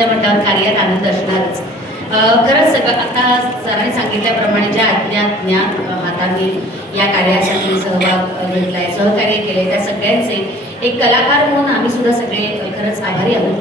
आहे म्हटल्यावर कार्यात आनंद असणारच. खरंच सगळं आता सरांनी सांगितल्याप्रमाणे ज्या अज्ञात ज्ञान हाताने या कार्यासाठी सहभाग अं, घेतलाय सहकार्य केले त्या सगळ्यांचे एक कलाकार म्हणून आम्ही सुद्धा सगळे खरंच आभारी आहोत.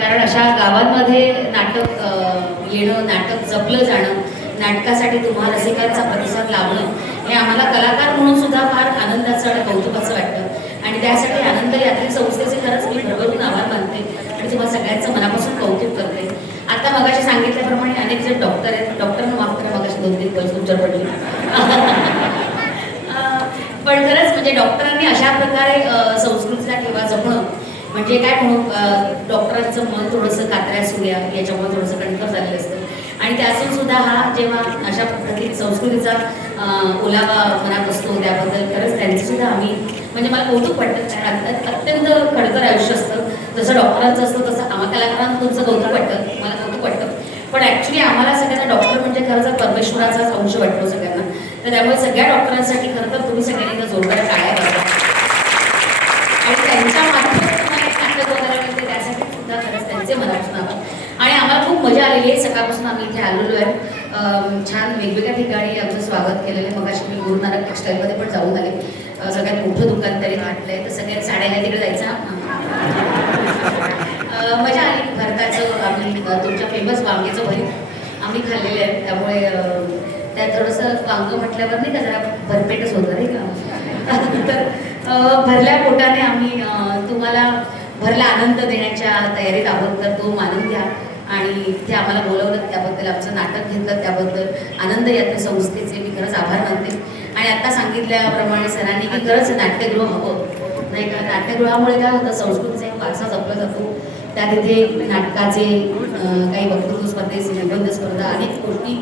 कारण अशा गावांमध्ये नाटक येणं नाटक जपलं जाणं नाटकासाठी तुम्हा रसिकांचा प्रतिसाद लावणं हे आम्हाला कलाकार म्हणून सुद्धा फार आनंदाचं आणि कौतुकाचं वाटतं. आणि त्यासाठी आनंद यात्री संस्थेचे खरंच मी भरभरून आभार मानते आणि तुम्हाला सगळ्यांचं मनापासून कौतुक करते आता मगाशी सांगितल्याप्रमाणे अनेक जण डॉक्टर आहेत. डॉक्टरनं माफ करा मगाशी दोन तीन पैसे तुमच्यावर पडले. पण खरंच म्हणजे डॉक्टरांनी अशा प्रकारे संस्कृतीचा ठेवा जपणं म्हणजे काय म्हणू डॉक्टरांचं मन थोडंसं कात्र्या सुऱ्या याच्यामुळे थोडंसं कणकर झालेलं असतं. आणि त्यातून सुद्धा हा जेव्हा अशा पद्धतीने संस्कृतीचा ओलावा मनात असतो त्याबद्दल खरंच त्यांचं सुद्धा आम्ही म्हणजे मला कौतुक वाटतं. कारण अत्यंत खडतर आयुष्य असतं. जसं डॉक्टरांचं असतं तसं आम्हा कलाकारांना तुमचं कौतुक वाटतं मला कौतुक वाटतं पण ॲक्च्युली आम्हाला सगळ्यांना डॉक्टर म्हणजे खरं तर परमेश्वराचाच अंश वाटतो सगळ्यांना. तर त्यामुळे सगळ्या डॉक्टरांसाठी खरं तर तुम्ही सगळ्यांनी इथं जोरदार टाळ्या वाजवा. आणि त्यांच्या मार्फत तुम्हाला एक नाटक बघायला मिळते त्यासाठी सुद्धा खरंच त्यांचे मनापासून आभार आणि आम्हाला खूप मजा आलेली आहे. सकाळपासून आम्ही इथे आलेलो आहे. छान वेगवेगळ्या ठिकाणी आमचं स्वागत केलेलं आहे. मग अशी मी गुरु नानक टेक्स्टाईलमध्ये पण जाऊन आले. सगळ्यात मोठं दुकान तरी घातलं आहे तर सगळ्यात साड्या तिकडे जायचा अं, भरताचं आम्ही तुमच्या फेमस वांग्याचं भरीत आम्ही खाल्लेलं आहे. त्यामुळे त्यात थोडंसं वांग म्हटल्यावर नाही का जरा भरपेटच होतं नाही का? तर भरल्या पोटाने आम्ही तुम्हाला भरला आनंद देण्याच्या तयारीत आहोत. तर तो मानून घ्या. आणि ते आम्हाला बोलवलं त्याबद्दल आमचं नाटक घेतलं त्याबद्दल. आनंद यात्रा संस्थेचे मी खरंच आभार मानते. आणि आता सांगितल्याप्रमाणे सरांनी की खरंच नाट्यगृह हवं. नाही का? नाट्यगृहामुळे काय होतं संस्कृतीचा एक वारसा जपला जातो. त्या तिथे नाटकाचे काही वक्तृत्व स्पर्धेचे निबंध स्पर्धा अनेक गोष्टी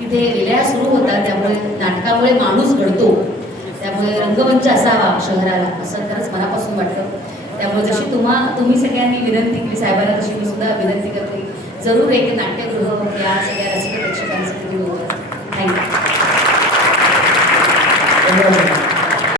तिथे लिहिल्या सुरू होतात. त्यामुळे नाटकामुळे माणूस घडतो. त्यामुळे रंगमंच असावा शहराला असं खरंच मनापासून वाटतं. त्यामुळे जशी तुम्हा तुम्ही सगळ्यांनी विनंती केली साहेबांना तशी मी सुद्धा विनंती करते. जरूर एक नाट्यगृह